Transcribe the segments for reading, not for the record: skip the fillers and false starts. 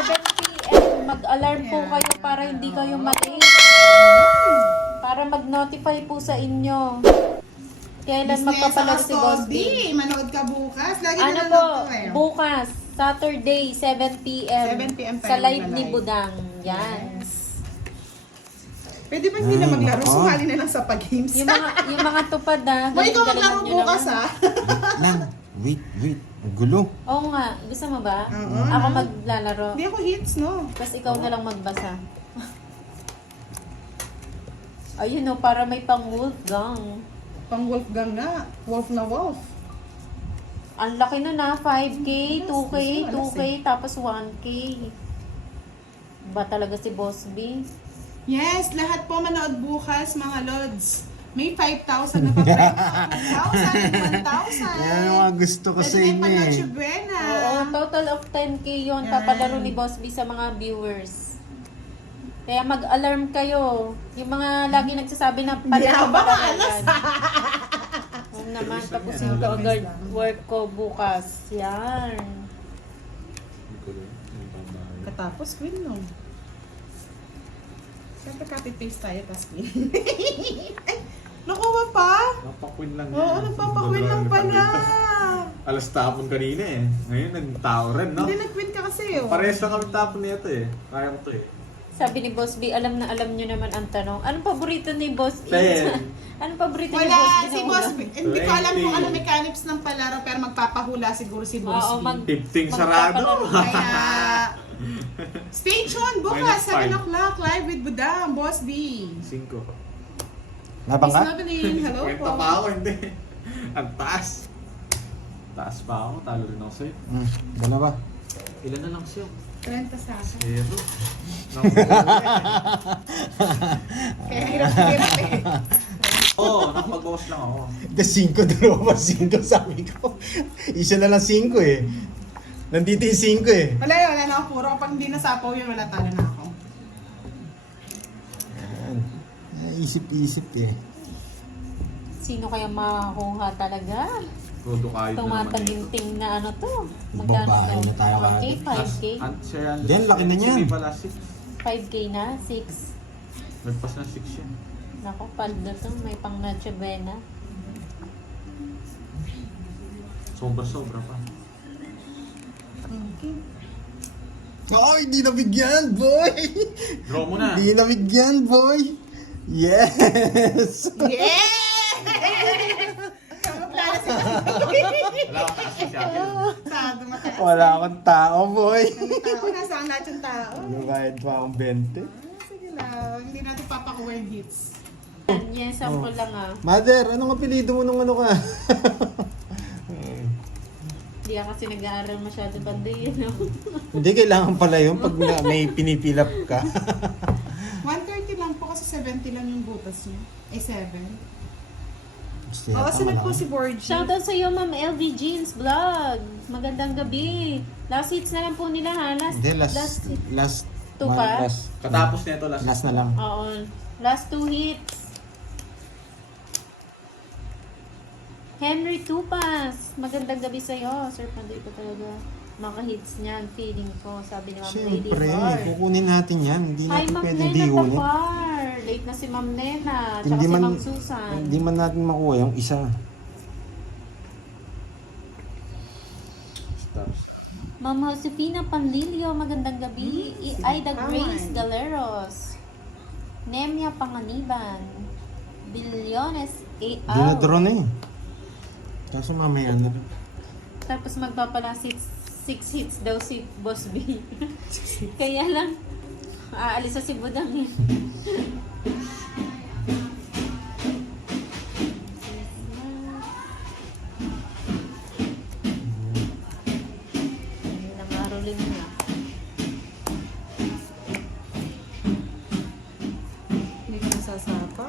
7 p.m. Mag-alarm po kayo para hindi kayo malate. Para mag-notify po sa inyo. Kailan magpapalaro si Boss B. Manood ka bukas. Lagi Ano na po, to eh. bukas, Saturday, 7 p.m. 7 p.m. tayo sa live ni magla-live. Budang. Yan. Pwede ba hindi na maglaro? Sumali na lang sa pag-games. Yung mga tupad na. Boy, ikaw maglaro bukas ha. Lang, wait. Ang gulo. Oo nga. Gusto mo ba? Oo. Ako maglalaro. Hindi ako hits, no? Tapos ikaw na lang magbasa. Ayun o, para may pang Wolfgang. Pang Wolfgang nga. Wolf na wolf. Ang laki na na, 5K, 2K, Yes, 2K, tapos 1K. Ba talaga si Boss B? Yes, lahat po manood bukas, mga lods. May 5,000 na pa. 5,000, 1,000. Yan ang mga gusto ko sa Pwede inyo may eh. Panoche Buena. Oo, total of 10K yun. Yan. Papalaro ni Boss B sa mga viewers. Kaya mag-alarm kayo. Yung mga lagi nagsasabi na Hindi ako ba palaro maalas? Oo naman, tapusin ko agad work ko bukas. Yan. Katapos, win no. Siyempre copy-paste tayo, tas win. Ay, nakuha pa? Napakwin lang Oo, nagpapakwin lang pala. Alas tapon kanina eh. Ngayon nag-tao rin, no? Hindi nag-win ka kasi, oh. Parehas lang kami tapon nito eh. Kaya ko to eh. Sabi ni Boss B, alam na alam nyo naman ang tanong. Anong paborito ni Boss B? Ten. Anong paborito ni Wala, Boss B? si na Boss, ulam? hindi ko alam kung 20. ano mechanics ng palaro, pero magpapahula siguro si Boss Oo, B. 15 sarado. magpapalaro. Kaya, stay tuned bukas, Minus 7 o'clock, live with Budang, Boss B. 5. Labang Miss ka? Loveline, hello po. Kwenta pa ako, hindi. Ang taas. Taas pa ako, talo rin ako sa'yo. Dalawa. Ilan na lang siya? 30 sa akin. Zero. Kaya hirap-hirap eh. Oo, nakapag-boss lang ako. The 5, dalawa pa 5 sabi ko. Isa na lang 5 eh. Nandito yung 5 eh. Wala yun, wala na ako puro. Kapag hindi nasapaw yun, wala talo na ako. Yan. Isip-isip eh. Sino kaya makakuha talaga? Todo kayo na naman eh. Tumataginting na ano to? Babae na tayo 4K, agad. 5K? Siya yan. Yan, laki na niyan. Hindi pala 6. 5K na? 6? Nagpas na 6 yan. Nako, paldo to. May pang Noche Buena. Sobra-sobra pa. Oh, hindi nabigyan, boy! Draw mo na. Hindi nabigyan, boy! Yes! Yeah! Kamuplana si Wala akong taas siya. Sado mataas. Wala akong tao, boy! Ang tao, nasaan lahat yung tao? Nabayad pa akong 20. Sige lang, hindi natin papakuha yung hits. Yan, sample lang ah. Mother, anong apelido mo nung ano ka? Hindi ka kasi nag-aaral masyado banday yun. No? Hindi, kailangan pala yun pag may pinipilap ka. 130 lang po kasi 70 lang yung butas niya. Eh, 7. Gusto Oo, yata sunod po malaki. si Borgie. Shoutout sa iyo, Ma'am LV Jeans Vlog. Magandang gabi. Last hits na lang po nila ha. Hindi, last Two pa? Katapos nito last na lang. Oo. Last 2 hits. Henry Tupas. Magandang gabi sa iyo. Sir, panday ko talaga. Maka-hits niyan. Feeling ko. Sabi ni Ma'am Lady Siyempre, Bar. kukunin natin yan. Hindi Hi, natin Ma'am pwedeng Nena diunin. Tapar. Late na si Ma'am Nena. Tsaka Hindi si man, Ma'am Susan. hindi man natin makuha yung isa. Ma'am Josefina Panlilio, magandang gabi. Ida Grace Galeros. Nemia Panganiban. Bilyones A.R. Dinadraw na eh. Kaso mamaya na. Tapos magpapala 6 hits daw si Boss B. Kaya lang, aalis sa si Budang eh. Nangaroling na. Hindi ka nasasapa.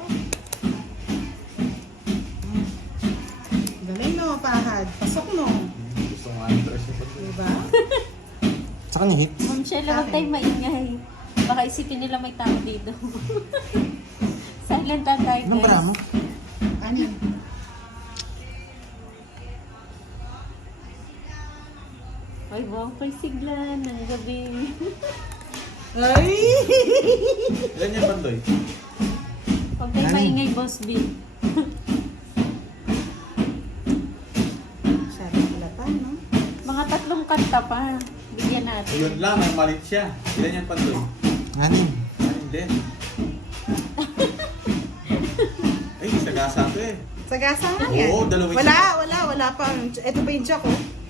Galing no, pahad. Pasok no. Gusto nga ito. Diba? Saka ni hit. Ma'am Sheila, huwag tayong maingay. Baka isipin nila may tao dito. Silent lang tayo, Anong bara mo? Ano yun? Ay, Ay, vampire siglan ng gabi. Ay! Ilan yan, Pandoy? Huwag kayo maingay, Boss B. Sabi pala pa, no? Mga 3 kanta pa. Bigyan natin. Yun lang, may malit siya. Ilan yan, Pandoy? Anim. Ayun din. Ay, sagasa to eh. Sagasa nga yan. Oo, dalawa Wala pa. Ito ba yung jack, oh?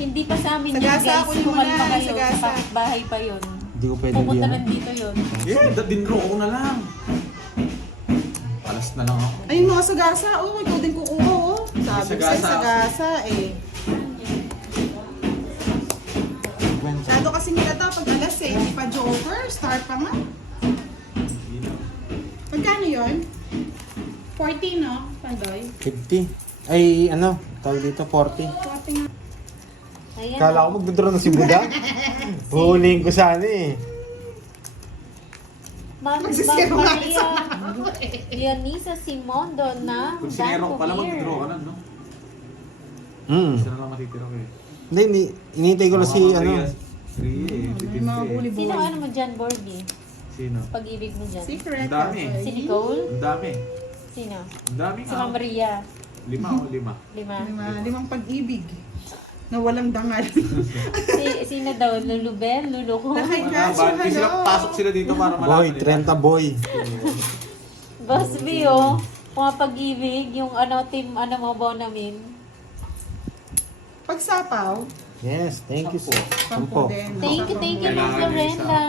Hindi pa sa amin yun, Sagasa, guys. kunin mo Kumalma na, kayo. sagasa. Sa bahay pa yun. Hindi ko pwede Pupunta yan. rin dito yun. Yeah, dinro ko na lang. Palas na lang ako. Ayun mga sagasa, oh, ikaw din kukuha, oh. Sabi ko sa'yo, Sagasa. sagasa, eh. Masyado kasi nila to pag alas eh, hindi pa joker, star pa nga. Magkano yun? 40, no? Pandoy? 50. Ay, ano, tawag dito, 40. 40 nga. Ayan. Kala ko magdodraw ng si Buda. Huhulihin ko sana eh. Ma'am Magsisiro nga Maria Dionisa Simondo na Kung sinero pala, mag-draw ka na, no? Isa na lang matitira ko eh. Hindi. Inintay ko lang si, ano. 3 eh, May mga buli-buli. Sino ano mo dyan, Borby? Sino? Pag-ibig mo dyan? Secret. Ang dami. okay. Si Nicole? Ang dami. Sino? Ang dami Si nga. Ma'am Maria. 5 o 5. 5. Limang pag-ibig. Na walang dangal. Sino daw? Lulubel? Luluko? Ay, Wala kaso, ba? Hindi sila, hello. pasok sila dito para malaman Boy, nila. 30 boy. Boss B, oh. Mga pag-ibig. Yung ano, team, ano mo, Bonamin. Pagsapaw, Yes, thank you po. 10 din. Thank you, Ma'am Kailangan Florenda.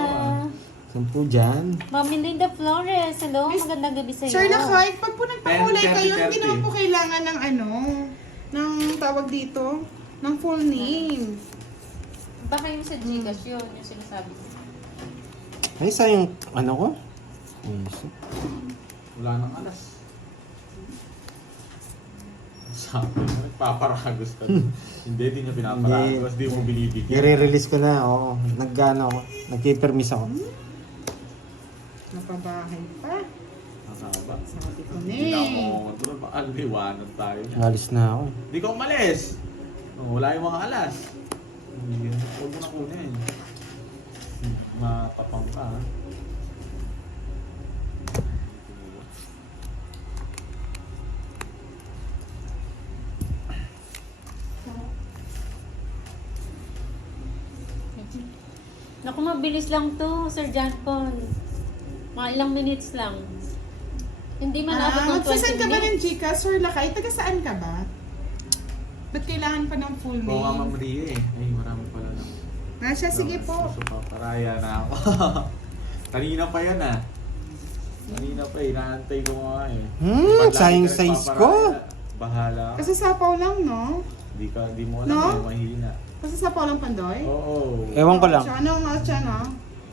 yung 10 dyan. Ma'am Linda Flores. Hello, magandang gabi sa'yo. Sir Lakay, pag po nagpakulay 10, kayo, 30, hindi naman po kailangan ng ano, ng tawag dito, ng full name. Baka yung sa Gcash yun, yung sinasabi ko. Ay, isa yung, ano ko? Yes. Wala nang alas. Sabi mo, nagpaparagos ka. Hindi, di niya pinaparagos. Di mo binibigyan. I-release ko na, oo. Nag-ano ako. Nag-permis ako. Napabahay pa. Nasaba. Sabi ko Hindi na ako ne. makontrol. Baka liwanan tayo niya. Alis na ako. Hindi ka umalis. Oh, wala yung mga alas. Huwag mo na kunin. Matapang ka. ha? Naku, mabilis lang to, Sir John Paul. Mga ilang minutes lang. Hindi man abot ng 20 Magsasend ka ba ng minutes. Gcash, Sir Lakay? Taga saan ka ba? Ba't kailangan pa ng full Oo nga, Ma'am name? Ria eh. Ay, marami pala lang. Nasya, sige po. Susupaparaya na ako. Kanina pa yan ah. Kanina pa eh. Inaantay ko nga eh. Pag lagi Sayang ka size nagpaparaya, ko. Bahala ka. Kasi sapaw lang, no? Di mo alam No? eh. Mahina. Kasi sapaw lang, Pandoy? Oo. Ewan ko lang. Siya, ano nga siya, no?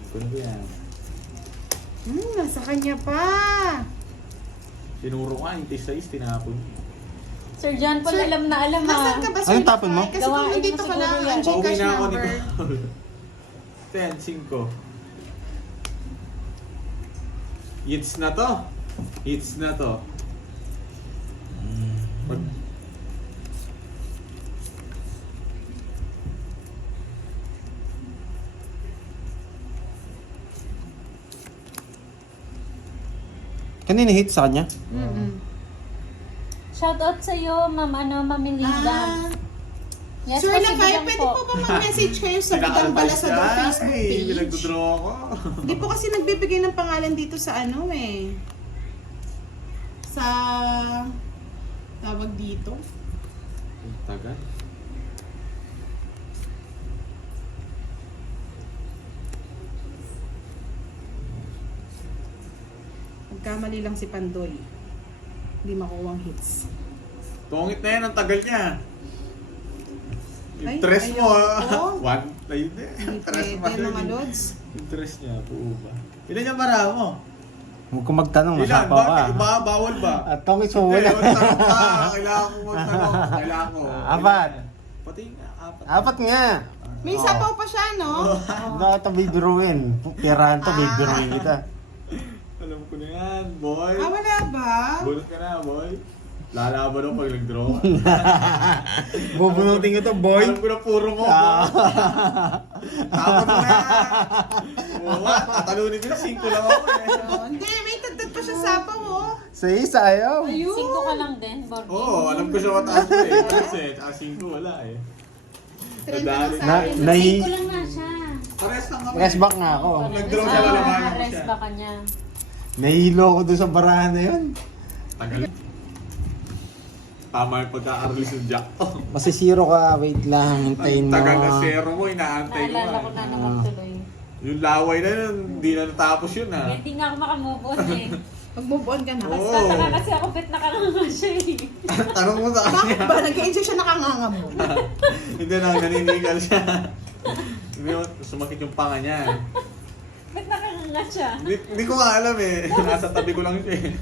Kuno ba yan? Nasa kanya pa. Sinuro ka, yung taste tinapon. Sir John Paul, Sir, alam na alam Nasaan ha. ka ba, Sir Anong tapon mo? Lakay? Kasi Gawain kung mo nandito ka siguro lang, yan. ang Pauwi Gcash na ako number. nito. 10, 5. Hits na to. Hits na to. Pag- Kanina hit sa kanya? Shoutout sa'yo, Ma'am Ma'am Linda. Yes, Sir possible Lakay, lang pwede po. po ba mag-message kayo sa Bidang Balasador Facebook Ay, page? pinagdodraw ako. Hindi po kasi nagbibigay ng pangalan dito sa ano eh. Sa tawag dito. Ang tagal. Nagkamali lang si Pandoy. Hindi makuwang hits. Tungit na yan, ang tagal niya. Yung Ay, tres mo ayoko. One, ayun na. Hindi Tres pwede mga lods. Yung tres niya, buo ba? Ilan yung para mo? Huwag ko magtanong, Ilan? masapaw ka. Bakit? Bawal ba? At tongit mo Hindi, wala. magtanong ka. Kailangan ko magtanong. Kailangan ko. Apat. Pati nga, apat. Apat nga. May sapaw pa siya, no? Bakit ito bibiruin? Pirahan to, bibiruin kita. Alam ko na yan, boy. Ah, wala ba? Bunot ka na, boy. Lalaban ako pag nag-draw ka. Bubunutin ko to, boy. Alam ko na puro mo. Tapos mo na yan. Oo, tatalunin ko na 5 lang ako eh. Oh, hindi, may tagtag pa siya sapaw, oh. Sa isa, ayaw. Ayun. 5 ka lang din, Borgie. Oo, alam ko siya mataas ko eh. Kasi, 5 wala eh. 30 lang sa Na, akin. nahi... 5 lang nga siya. Pares lang kami. Rest back nga ako. Nag-draw siya, lalabanan ko Rest siya. ba ka niya? Nahilo ko doon sa barahan na yun. Tagal. Tama yung pagka-arlis ng Jack. Masisiro ka, wait lang, hintayin Ang mo. tagal na zero mo, inaantay ko. Naalala ko na naman tuloy. Yung laway na yun, hindi na natapos yun ah. Hindi nga ako makamove on eh. Mag-move on ka na. Oo. Mas tataka kasi ako bet nakakanga siya eh. Tanong mo sa Bakit kanya. ba? Nag-enjoy siya nakanganga mo. Hindi na, naninigal siya. Hindi mo, sumakit yung panga niya. Bet nakakanga siya. Hindi ko nga alam eh. Nasa tabi ko lang siya eh.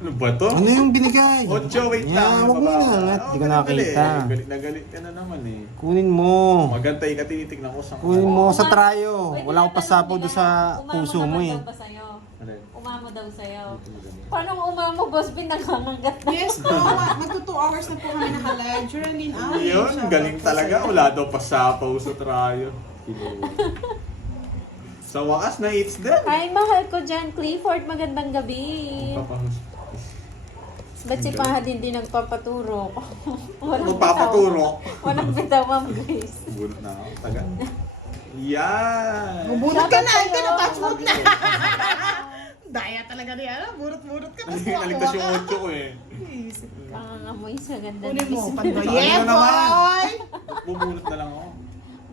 Ano ba to? Ano yung binigay? 8, wait Yan, lang. wag mo inangat, di ko nakita. Galit na galit ka na naman eh. Kunin mo. Magantay ka, tinitignan ko sa Kunin mo sa Uma- trayo. Pwede Wala akong natin, pasapaw di doon ba? sa Umamo puso mo naman eh. daw ba sa'yo? Ano? Umamo daw sa'yo. Paano umamo, boss? Pinagkangagat na. Yes po, magto 2 hours na po kami naka-live. Geraldine, Yun, galing talaga. Wala daw pasapaw sa trayo. Sa wakas, na-hits din. Hi, mahal ko dyan, Clifford. Magandang gabi. Ba't si Pahad hindi nagpapaturo? Walang Magpapaturo. bitaw. Walang bitaw, Ma'am Grace. Bunot na ako. Taga. Yan. Bubunot ka na, Shoutout ito na, sa'yo, touch wood na. Ma'am Daya talaga niya, burot-burot ka. Hindi naligtas yung 8 ko eh. Kangangamoy sa ganda Kunin mo, ng pandoy. Ano Yeah, naman? boy! Bubunot na lang ako.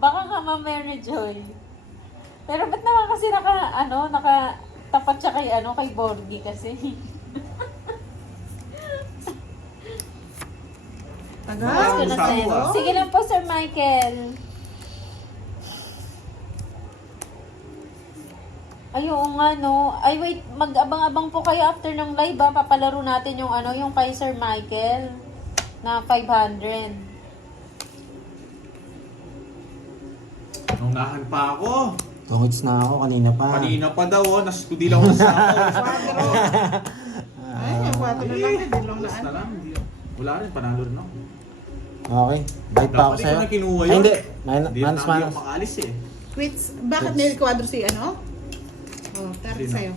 Baka ka, Ma'am Mary Joy. Pero ba't naman kasi nakatapat siya kay Borgie kasi. Tagal. Gusto na Sawa. sa'yo. Sige lang po, Sir Michael. Ay, oo nga, no. Ay, wait. Mag-abang-abang po kayo after ng live, ha. Papalaro natin yung kay Sir Michael na 500. Nungahan pa ako. Tungits na ako, kanina pa. Kanina pa daw, naskudi lang ako sa ako. Ay, yung 4 na lang, hindi lang Alas na na. lang. Wala rin, panalo rin ako. Okay, bait pa ako Dapat sa'yo. ikaw na kinuha Ay, yun. hindi. Hindi na Manas, hindi manas. ako makalis eh. Quits. Bakit nilikwadro si ano? Oh, target Sino? sa'yo.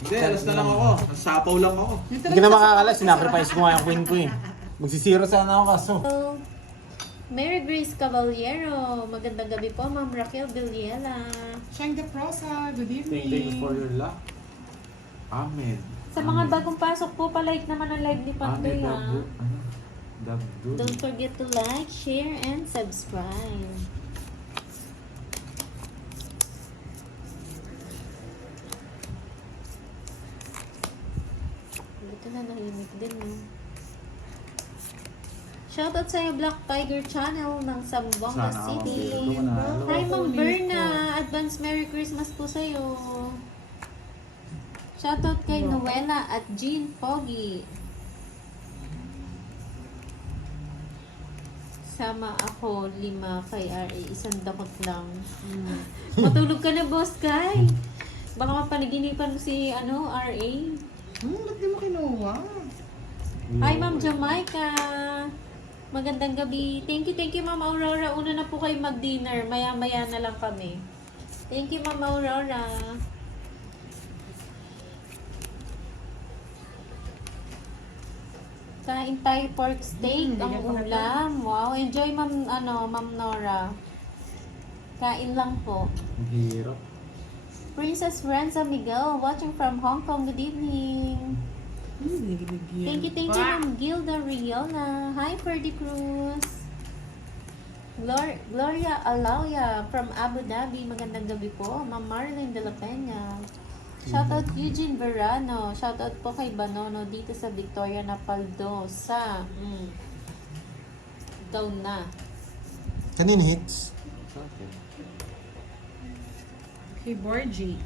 Hindi, alas na lang ako. Sapaw lang ako. Dito Hindi ka na makakala, sinacrifice mo nga yung queen ko eh. Magsisiro sana ako kaso. So, Mary Grace Caballero. Magandang gabi po, Ma'am Raquel Villela. Shang de Prosa, good Thank you evening. for your luck. Amen. Sa mga bagong pasok po, palike naman ang live ni Pantoy, ha. Dabdul. Don't forget to like, share, and subscribe. Ito na nahimik din, no? Shoutout sa'yo, Black Tiger Channel ng Zamboanga Sana ako City. dito manalo. Hi, Ma'am Berna. Advance Merry Christmas po sa'yo. Shoutout kay Noela at Jean Pogi. Sama ako 5 kay RA. 1 dakot lang. Matulog ka na, Boss Kai. Baka mapanaginipan mo si RA. Ba't di mo kinuha? Hi, Ma'am Jamaica. Magandang gabi. Thank you, Ma'am Aurora. Una na po kayo mag-dinner. Maya-maya na lang kami. Thank you, Ma'am Aurora. Kain tayo pork steak, Hindi ang ka pa ulam. Wow, enjoy, Ma'am Nora. Kain lang po. Ang hirap. Princess Renza Miguel, watching from Hong Kong. Good evening. Thank you, Ma'am Gilda Riona. Hi, Ferdy Cruz. Gloria Alauya from Abu Dhabi. Magandang gabi po. Ma'am Marlene de la Peña. Shoutout Eugene Verano. Shoutout po kay Banono dito sa Victoria Napaldosa. Down na. Kanina hits? Sa akin. Kay Borgie.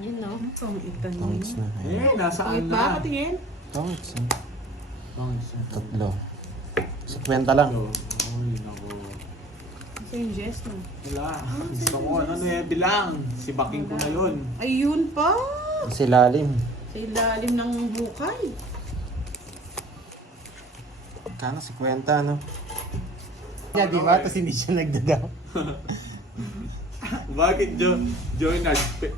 Yun, no? Itong itan Tungits na. Eh, nasaan Wait ba? na? Patingin? Tungits na. Tungits na. Tatlo. Sa kwenta lang. Ay, nako. Ito yung Jess, no? Wala. Gusto ko, bilang. Si Baking ko na yun. Ayun pa! Sa ilalim. Sa ilalim ng bukay. Kano, 50, no? Yeah, di ba? Tapos hindi siya nagdadaw. Bakit Joy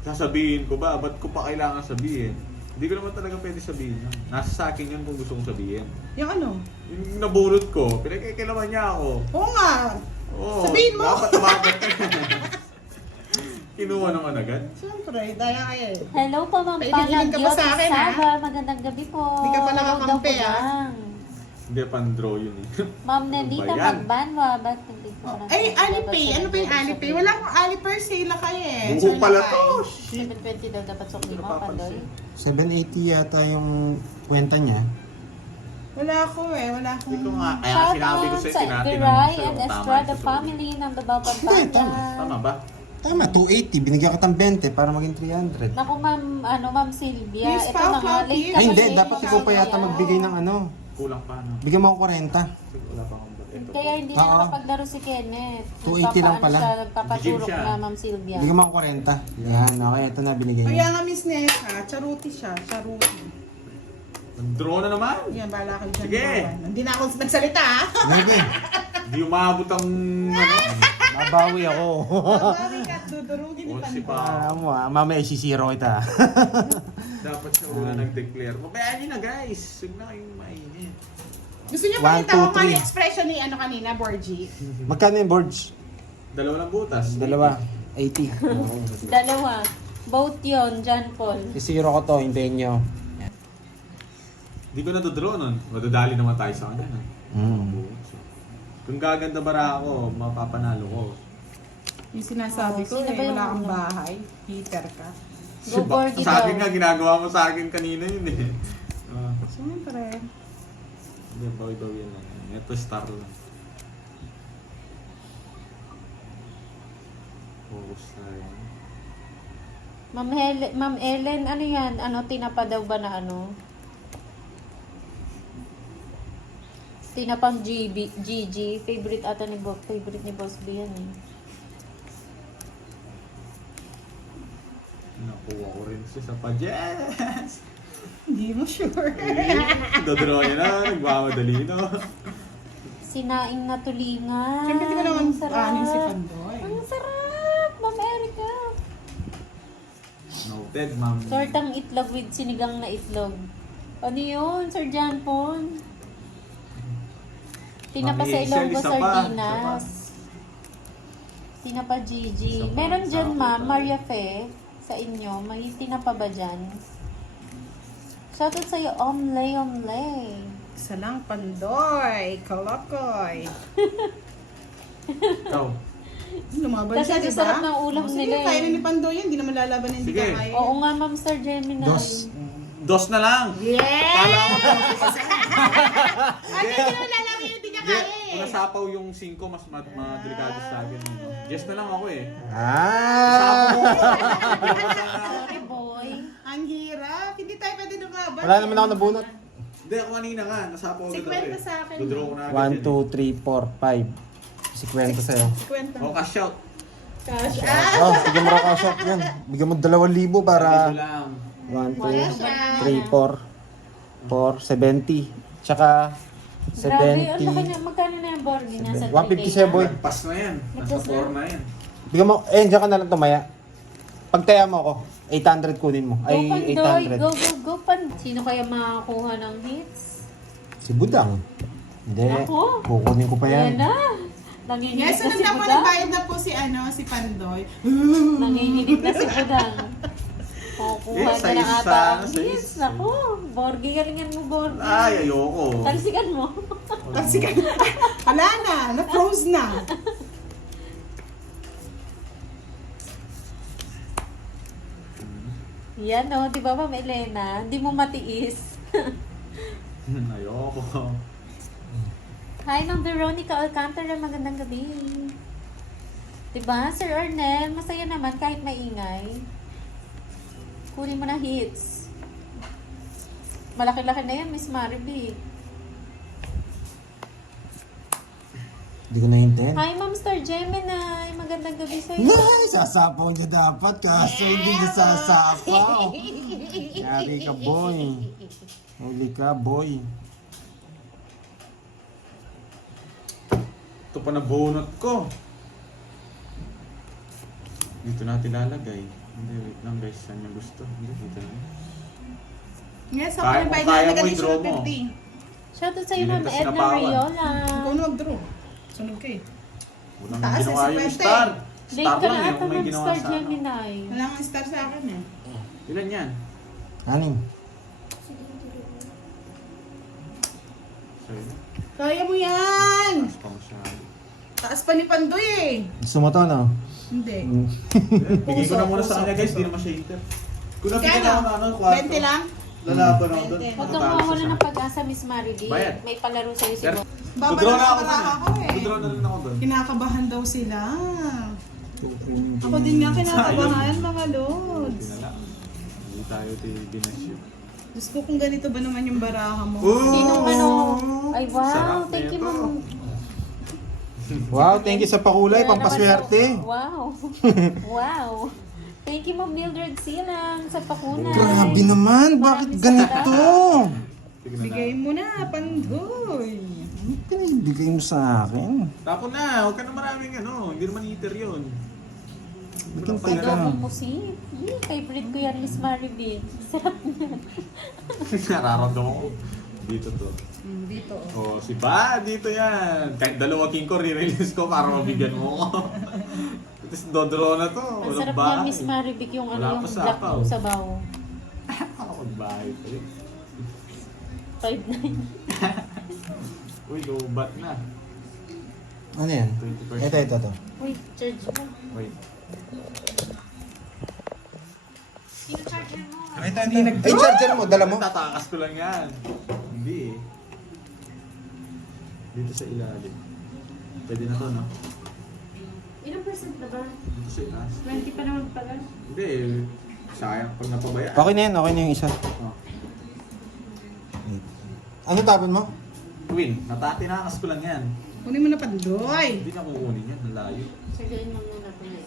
sasabihin ko ba? Ba't ko pa kailangan sabihin? Hindi ko naman talaga pwede sabihin. Nasa sa akin yun kung gusto kong sabihin. Yung ano? Yung nabunot ko, pinagkikilaman niya ako. Oo nga. Oo, Sabihin mo. Dapat umagat. Kinuha naman agad. Siyempre, daya kayo eh. Hello po, Ma'am Paigilin ka pa sa akin, ha? Saba. Magandang gabi po. Hindi ka pa Hello nakakampi, daw po ha? lang. Hindi, pan-draw yun eh. Ma'am Nenita Ano ba yan? Magbanwa. Ba't hindi ko Oh, na- ay, Alipay. Ano ba yung Alipay? Wala akong Alipay. Sila kayo eh. Buko pala to. 720 daw dapat sukli mo, Pandoy. 780 yata yung kwenta niya. Wala ako eh. Wala akong... Hindi ko nga, kaya Shout sinabi ko out sa'yo, sa tinatinanong Giray sa'yo and kung tama Estrada yung sasabihin. family ng Davao Hindi, tama. Tama ba? Tama, 280. Binigyan ka ng 20 para maging 300. Naku, Ma'am Sylvia. Please, Ito na nga, Pao, late please. ka Ay, hindi. kasi. Dapat ikaw pa yata magbigay ng ano. Kulang pa, no? Bigyan mo ako 40. Kasi wala pa akong ito. Kaya hindi na Oo. nakapaglaro si Kenneth. 280 lang pala. Siya, nagpapaturok Gym siya. na Ma'am Sylvia. Bigyan mo ako 40. Yan, okay. Ito na binigay Kaya niya. nga Miss Nessa, charuti siya. Charuti. Draw na naman. Yan, bahala kayo dyan. Sige. Hindi na ako nagsalita ha. Sige. Hindi umabot ang ano. Mabawi ako. Mami ka, dudurugin ni O, si Pando. Pa. Mamaya isisiro kita. Dapat siya una nag-declare. Mabayaan nyo na guys. Huwag na kayong mainit. Gusto niyo 1, pakita ko 2, kung ano 3. yung expression ni ano kanina, Borgie? Magkano yung boards? Dalawa lang butas. Dalawa. 80. Dalawa. Both yon John Paul. Isiro ko to, hintayin nyo. Hindi ko na-draw nun. Madadali naman tayo sa kanya. Kung gaganda bara ako, mapapanalo ko. Yung sinasabi ko Sino eh, ba yung wala kang una? bahay. Peter ka. Go Borgie Sa akin daw. nga, ginagawa mo sa akin kanina yun eh. Siyempre. Hindi, bawi-bawi yan lang. Ito, star lang. Focus tayo. Ma'am Ellen, ano yan? Ano, tinapa daw ba na ano? Tinapang GG. Favorite ata ni Boss B yan eh. Nakuha ko rin siya sa pajes. Hindi mo sure. Dodraw niya na, nagmamadali no. Sinaing na tulingan. Siyempre di ko naman Ang sarap. anin si Pandoy. Ang sarap, Ma'am Erica. Noted, ma'am. Tortang itlog with sinigang na itlog. Ano yun, Sir John Pon? Tinapa Ma'am sa Hazel, Ilonggo isa pa, sardinas. Tinapa Gigi. Isa pa, Meron dyan, isa Ma'am, pa. Maria Fe. Sa inyo, may tinapa ba dyan? Shoutout sa'yo, Omle. Isa lang, Pandoy. Kalokoy. Ikaw. Lumaban Kasi siya, di sarap ba? ng ulam Sige, nila eh. kaya rin ni Pandoy yan. Hindi naman lalaban na hindi Sige. ka kaya. Oo nga, Ma'am Sir Gemini. Dos na lang. Yeah! Kala ko Ano, hindi naman lalaban yung hindi ka Hindi, kaya eh. kung nasapaw yung 5, mas madelikado sa akin. Yes na lang ako eh. Ah! Sorry, boy. Ang hirap. Hindi tayo pwede lumaban. Wala naman ako nabunot. Hindi, ako kanina nga. Nasapaw agad ako 50 eh. sa akin. Dodraw ko na 1, agad. 2, 3, 4, 5. Si kwenta sa'yo. Kwenta. Oh, cash out. Cash. Oh, bigyan mo raw cash out yan. Bigyan mo 2,000 para Ito lang. 1, 2, Cash out. 3, 4, 4, 70. Tsaka Grabe, ang 70. laki niya. Magkano na yung Borgie? Nasa 150 3K siya, boy. Nagpas na yan. Nasa 4 na yan. Bigyan mo, diyan ka na lang tumaya. Pagtaya mo ako, 800 kunin mo. Go, Ay, Pandoy. 800. Go, Pan. Sino kaya makakuha ng hits? Si Budang. Hindi, Ako? kukunin ko pa Ayan yan. na. Nanginginig Yes, na si sunod na po, Budang. nagbayad na po si si Pandoy. Nanginginig na si Budang. Kukuha Yes, ka ng size ata sana, ang size. hits. Naku, Borgie, galingan mo, Borgie. Ay, ayoko. Talsikan mo. Kasi wala na, na-froze na. Yan o, di ba, Ma'am Elena? Hindi mo matiis. Ayoko. Hi, Ma'am Veronica Alcantara. Magandang gabi. Diba, Sir Arnel? Masaya naman kahit maingay. Kunin mo na hits. Malaki-laki na yan, Miss Maribel. Hindi ko naintindihan. Hi, Ma'am Star Gemini. Magandang gabi sa iyo. Nay, sasapaw niya dapat kaso hindi niya sasapaw. Yari ka, boy. Huli ka, boy. Ito pa na bunot ko. Dito natin lalagay. Hindi, wait lang guys. Saan yung gusto? Hindi, dito lang. Yes, ako Kaya yung mo, bayad kaya na mo, additional i-draw mo. 50. Shoutout sa iyo, Hindi Ma'am na Edna sinapawan. Riola. Ikaw na mag-draw. Sunod ka eh. Walang Taas ginawa eh, yung 50. star. Late Star ka lang na eh, ata, kung may Ma'am ginawa Star sa ano. Gemini. Wala kang star sa akin eh. Ilan yan? Anin? Sorry. Kaya mo yan! Taas pa masyado. Taas pa ni Pandoy eh. Gusto mo to, no? Hindi. Bigay ko na muna sa kanya guys, di naman siya inter. Kung nabigyan Kano? ako ng kwarto. 20 lang? Lalaban ako doon. 20. Huwag kang Matalo mawawala siya. ng pag-asa, Miss Maribel. Bayad. May palaro sa'yo si Sir, Bob. Kudraw na ako Babalik doon ako eh. eh. Kudraw na rin ako doon. Kinakabahan daw sila. Ako din nga kinakabahan mga lods. Hindi na lang. Hindi tayo dinasyo. Diyos ko kung ganito ba naman yung baraha mo. Sinong ano? Ay, wow. Sarap Thank you, nito. Ma'am. Wow, thank you sa pakulay, Wala naman pampaswerte. po. Wow. Wow. Thank you, Ma'am Mildred Silang sa pakunay. Grabe naman, bakit ganito? Sige na Bigay na. mo na, Pandoy. Ano pinibigay mo sa akin? Tapon na, huwag ka na maraming ano. Hindi naman eater yun. Bikin Walang teka. Adobong musip. Favorite ko yan, Miss Maribel. Sarap niya. Nararamdaman ko. Dito to. Dito. Oh, si Ba, dito yan. Kahit dalawa king ko, re-release ko para mabigyan mo ko. Tapos dodraw na to. Ang Walang sarap bahay. niya, Miss Maribel, yung ano, Wala yung pa black sapaw. yung sabaw. Ako magbahay pa rin. 5'9". Uy, lobat na. Ano yan? 20%. Ito. Wait, charge mo. Wait. Ina-charge mo. Ay, charger mo, dala mo. Tatakas ko lang yan. Hindi eh. Dito sa ilalim. Pwede na to, no? Ilang percent na ba? Dito sa ilalim. 20 pa naman pala. Hindi eh. Sayang pag napabayaan. Okay na yung isa. Oh. Ano tapon mo? Queen, tinakas ko lang yan. Kunin mo na, Pandoy. Hindi na kukunin yan, nalayo. Sagayin mo muna ko na.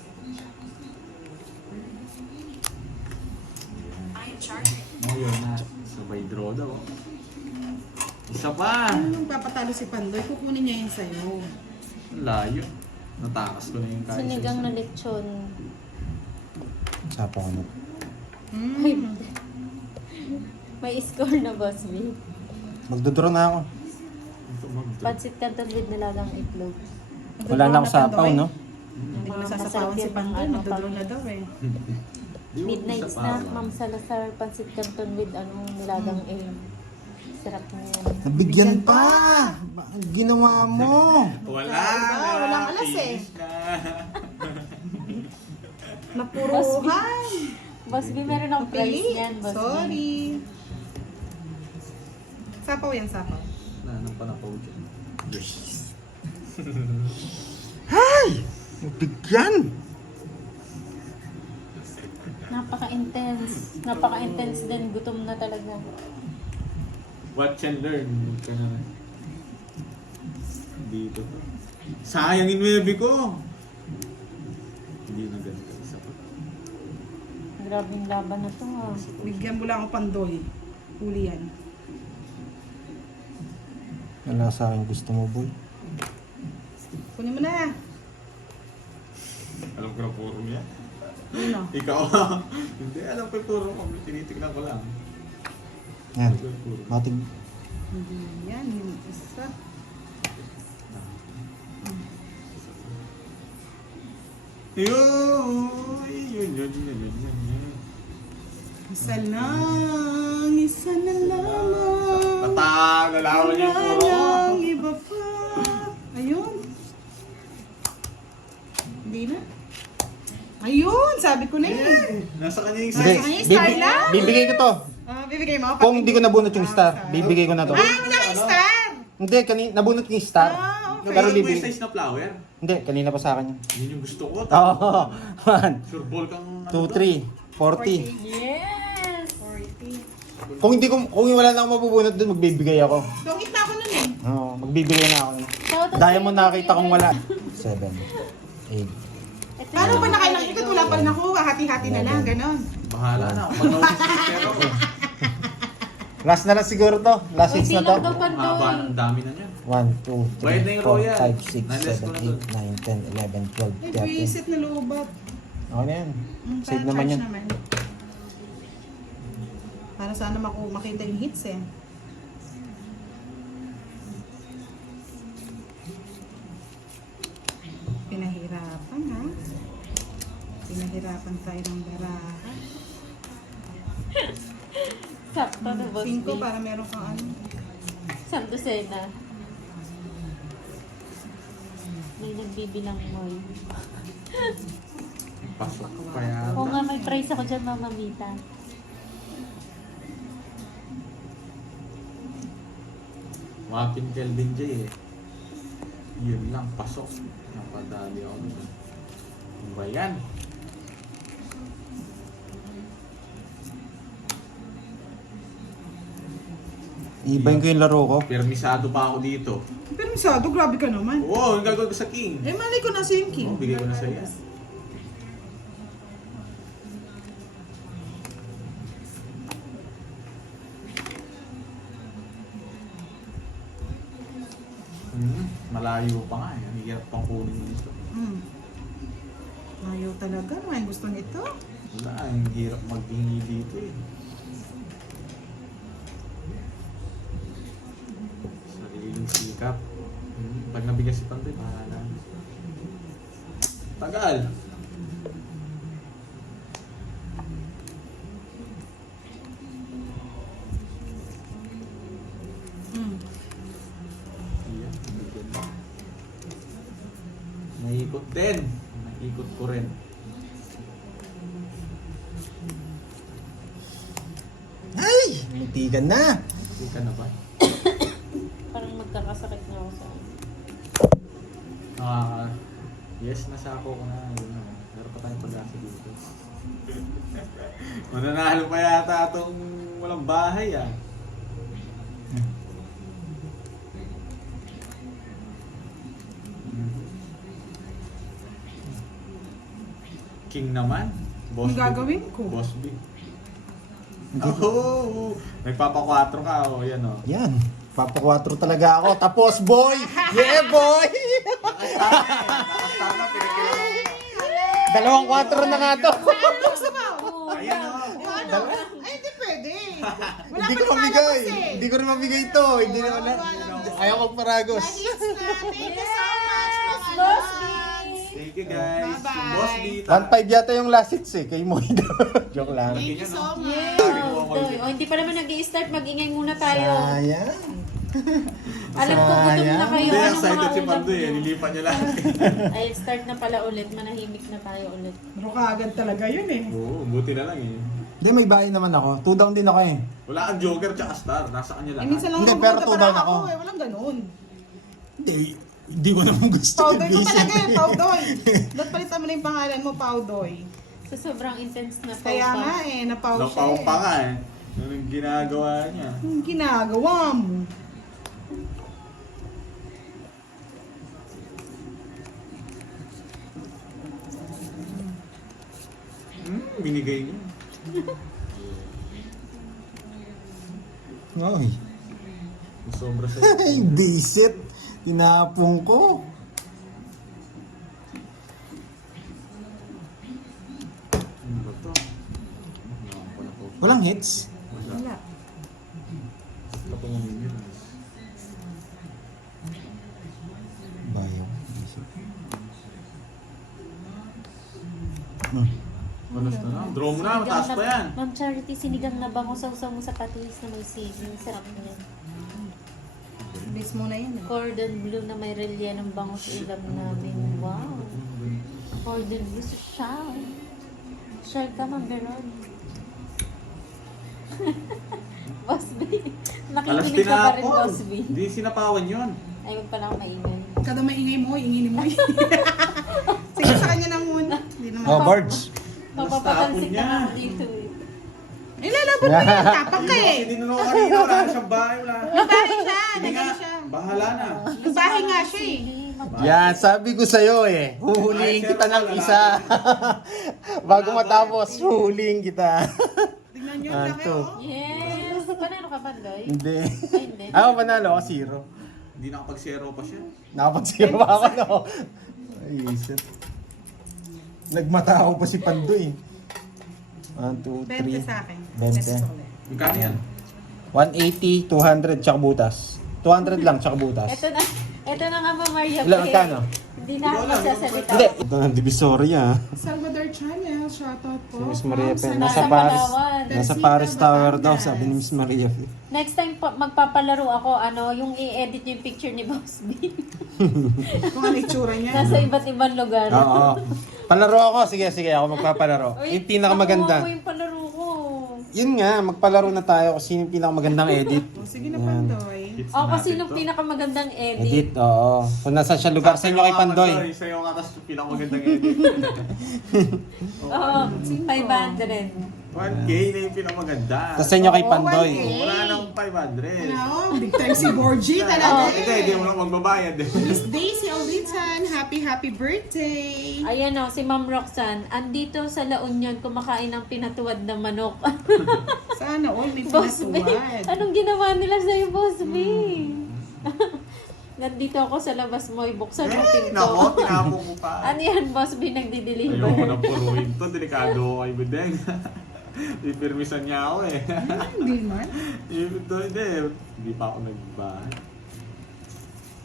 Ngayon na, sabay draw daw. Isa pa! Ano nung papatalo si Pandoy, kukunin niya yun sa'yo. Ang layo. Natakas ko na yung kahit Sinigang isa. na lechon. Sapo ko na. May score na, Boss B. Magdodraw na ako. Ito mag-draw. Pansit canton with nilagang itlog. Wala na ako sapaw, no? Hindi Mga masasapawan si masarap Pandoy, yan, magdodro na daw eh. Di mo Midnight isa pa, snack, ah. Ma'am Salazar, pansit canton with nilagang egg. Sarap na yan. Nabigyan pa! Bakit ginawa mo? Wala! Walang alas eh. Finish na. Napuruhan. Boss B, meron akong price Pili. niyan, Boss B. Sorry. Sapaw yan, sapaw. Anong panapaw dyan? Hay! Nabigyan! Napaka-intense. Napaka-intense din. Gutom na talaga. Watch and learn. Huwag ka na. Dito to. Sayang in webby ko! Hindi na ganito. Isa pa. Grabing laban na to, ha. Bigyan mo lang ako Pandoy. Huli yan. Wala sa akin gusto mo, boy. Kunin mo na. Alam ko na puro niya. Ano? Ikaw. Hindi, alam ko yung puro ko. Tinitignan ko lang. Yan. Alam ko yung puro. Matig. Hindi yan. Yung isa. Yun. Isa lang. Isa na lamang. Tatang, nalaman niyo yung puro ko. Walang iba pa. Ayun. Hindi na. Ayun, sabi ko na yun. Nasa kanya yung Hindi. size. Ay, star lang. Bibigay ko to. Bibigay mo? Kung hindi ko nabunot yung star, bibigay ko na to. Ah, wala kang star! Hindi, nabunot ko yung star. Ah, okay. Pero Pero mo yung bibigay. size na flower. Hindi, kanina pa sa akin yun. Yun yung gusto ko. Oo. 1, Sure ball kang... 2, 3, 40. Yes! 40. Kung wala na akong mabubunot doon, magbibigay ako. So, kita ko nun eh. Oo, magbibigay na ako. Shoutout Diamond sa nakita kong wala. 7, 8. Ito Paano yung ba nakailang ikot? Wala pa rin ako. Hati-hati na lang. Ganon. Bahala na. Pag na-sticker ako. Last na lang siguro to. Last hits na to. Bilang daw Haba, Pandoy. ang dami na niyan. 1, 2, Bayad na 3, yung 4, Royal. 5, 6, Naless ko 7, na dun. 8, 9, 10, 11, 12, Ay, 13. visit na lubat. Okay na yan. Save Para naman charge yan. naman. Para sana makita yung hits eh. Pinahirapan ha. Pinahirapan tayo ng baraha. Sakto na, Boss 5 B. para meron kang ano. Isang dosena. May nagbibilang mo. Pasok pa yata. Oo nga, may price ako dyan, Mama Mita. Wapin Kelvin J eh. Yun lang, pasok. Napadali ako dun. Ano ba yan? Ibayin ko yung laro ko. Permisado pa ako dito. Pero misado, grabe ka naman. Oo, yung gagawin ko sa King. Eh, mali ko na sa yung king. Oo, bigay ko na sa iya. Malayo pa nga eh. Ang hirap pang kunin dito. Ayaw talaga. Ano yung gusto nito? Wala, ang hirap maghingi dito eh. Sariling sikap. Pag nabigas si Pantoy, bahala. Tagal! Ayan, bigyan na. Naikot din. Naikot ko rin. Ay! Muntikan na. Hindi ka na ba? Parang magkakasakit na ako sa Yes, nasako ko na. Yun na. Meron pa tayong pag-asa dito. Mananalo pa yata itong walang bahay ah. King naman. Boss Ang B. gagawin ko? Boss B. Oh, nagpapa-4 ka. Oh, yan oh. Yan. Papa 4 talaga ako. Tapos boy! Yeah boy! Nakastana, pinagkailangan. Dalawang 4 na nga to. Ayan oh. Ano? Ay, hindi pwede. Wala Hindi pa ko lumalabas mabigay. eh. Hindi ko rin mabigay ito. Hindi na wala. Ayaw kong paragos. Na-hits na. Thank you so much, mga Boss B. lods. Thank you guys. Bye-bye. Boss B. 1.5 yata yung last hits eh. Kay Moy daw. Joke lang. Thank you so much. Yeah, Doy. O, hindi pa naman nag-i-start. Mag-ingay muna tayo. Sayang. Alam ko, gutom na kayo. Hindi, Anong excited mga si ulam Pandoy eh. niyo? Nilipan niya lang. Ay, start na pala ulit. Manahimik na tayo ulit. Bro, kaagad talaga yun eh. Oo, buti na lang eh. Hindi, may bahay naman ako. 2 down din ako eh. Wala kang joker tsaka star. Nasa kanya Eh, lang. minsan lang Hindi, ako pero pumunta two para down ako. eh. Walang ganun. Hindi ko naman gusto Powdoy ko talaga eh, Powdoy. Dapat palitan mo na yung pangalan mo, Powdoy. So, sobrang intense na Kaya paupa. nga eh, napaw siya Napaw eh. pa nga eh. Anong ginagawa niya? Ang ginagawa mo. Binigay niya. Ay, Sobra sa ay, bisit. Tinapong ko. Ano ba to? Wala po. Walang hits. Wala. Ito po ng yun. Bayaw. Bisit. Malas na lang. Draw mo na, mataas pa yan. Ma'am Charity, sinigang na bango sa usang mo sa patis na may sili. Sarap niya. Base mo na yun eh. Cordon bleu na may relye ng bango sa ulam namin. Wow. Cordon bleu sa shell. Shell ka, Ma'am Veron. Boss B. Alas Nakikinig ka pa rin, tinapon. Boss B. Hindi sinapawan yun. Ayaw pa lang maingay. Kada maingay mo, inginin mo. Sige sa kanya na muna. Hindi naman. Oh, birds. Mapapapansin niya. ka naman dito eh. Ilala ba't mo yan? Tapang ka eh. Hindi na kanina, wala na siyang bahay, wala. Lubahe siya, Sige nga, nagano siya. bahala na. Lubahe nga siya eh. Yan, sabi ko sa'yo eh. Huhulihin kita ng isa. Bago matapos, huhulihin kita. Tingnan nyo, Ah, laki to. oh. Yes! Panalo ka, Pandoy? Hindi. Ay, hindi. Ako panalo ako, zero. Hindi nakapag-zero pa siya. Nakapag-zero pa ako, no? Ay, isip. Nagmatao pa si Pandoy. 1, 2, 20 3. sa akin. 20. Magkano yan? 180, 200, tsaka butas. 200 lang, tsaka butas. Ito na nga, Ma'am Maria. Ilan, magkano? Hindi na ako magsasalita. Hindi. Ito ng Divisoria. Salvador Channel, shoutout po. Si Miss Maria Pe. From Nasa Nasa Paris. Palawan. Nasa Paris Tower daw, sabi ni Miss Maria Pe. Next time magpapalaro ako, yung i-edit yung picture ni Boss B. Kung ano itsura niya. Nasa iba't ibang lugar. Oo. Palaro ako. Sige, ako magpapalaro. Uy, Yung pinakamaganda. nakuha ko yung palaro ko. Yun nga, magpalaro na tayo kung sino yung pinakamagandang edit. O, sige na, Pandoy. Hits Ako na kasi natin nung to. pinakamagandang edit. Edit, oo. Kung nasa siya lugar sa inyo kay Pandoy. Sa'yo nga, tapos pinakamagandang edit. Oo, 500. 1K na yung pinakamaganda. Tapos sa inyo kay Pandoy. 1K. Wala nang 500. Ano, big time si Borgie talaga Hindi eh. mo lang magbabayad eh. Miss Daisy Olitan, happy birthday! Ayan o, si Ma'am Roxanne, andito sa La Union kumakain ng pinatuwad na manok. Sana all may Boss B, pinatuwad. anong ginawa nila sa'yo, Boss B? Nandito ako sa labas mo, ibuksan mo Eh, nako, pinto. tinapon ko pa. Ano yan, Boss B, Ayoko nagdi-deliver? na puruin to, delikado ko kay Budeng. Ipirmisan niya ako eh. Hindi man. Hindi pa ako nagbahay.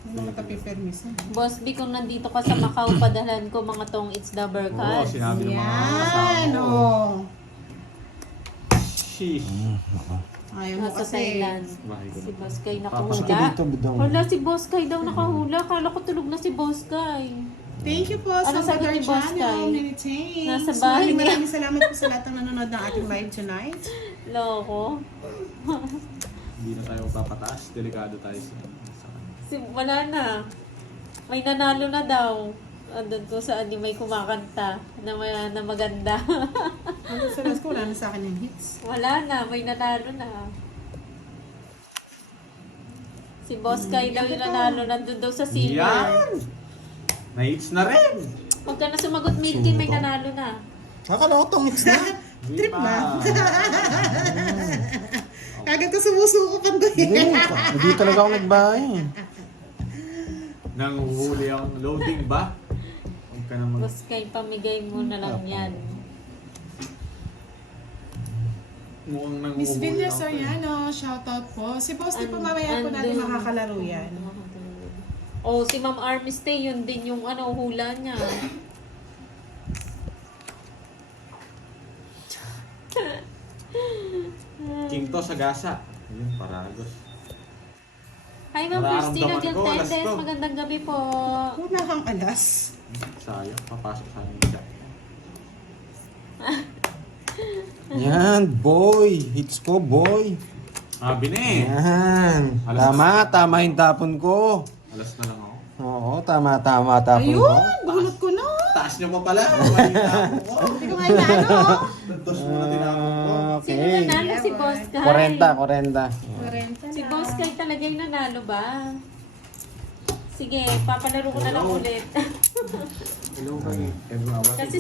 Hindi naman tapipermisan. Boss B, kung nandito ka sa Macau, padalhan ko mga tong It's the Oo, Burkas. sinabi ng mga Yan, kasama ko. oh. Sheesh. Ayaw mo Nasa kasi. Thailand. Bahay ko Si na. Boss Kai Pasok nakahula. ka dito, bidong. Wala, si Boss Kai daw nakahula. Kala ko tulog na si Boss Kai. Thank you po Ano sa sagot Salvador ni Boss Channel. Kai? Many thanks. Nasa bahay niya. Maraming salamat po sa lahat ng nanonood ng ating live tonight. Loko. Hindi na tayo papataas. Delikado tayo sa Wala na. May nanalo na daw. Andun ko saan yung may kumakanta na maganda. Ano sa last ko, wala na sa akin yung hits. Wala na, may nanalo na. Si Boss Kai daw yung nanalo, nandun daw sa silver. Yan! Na-hits na rin! Huwag ka na sumagot, Milky, may nanalo na. Akala ko tong hits na. Trip pa. na. Kagad ko sumusuko Pandoy. Hindi talaga ako nagbahay. Nanguhuli ang loading ba? Huwag ka na mag... Boss Kai, pamigay mo na lang yan. Mukhang nanguhuli. Miss Vilya Soriano, shoutout po. Si Boss, di pa mamaya po natin makakalaro yan. Oh, si Ma'am Armiste, yun din yung hula niya. King to sa gasa. Ayun, paragos. Hi, Ma'am Nararamdaman Christina ko, alas Giltendes. ko. Magandang gabi po. Una kang alas. Sayang, papasok sa amin siya. Yan, boy. Hits ko, boy. Sabi na eh. Yan. Tama yung tapon ko. Alas na lang ako. Oo, tama tapon ko. Ayun, bunot ko na. Taas niyo pa pala. Mali na ako. Hindi ko nga inaano. Dos mo na tinapon ko. Sino Okay. nanalo? Si Boss Kai. 40. Si Boss Kai talaga yung nanalo ba? Sige, papalaro ko na lang ulit. Hello, kay everyone. Kasi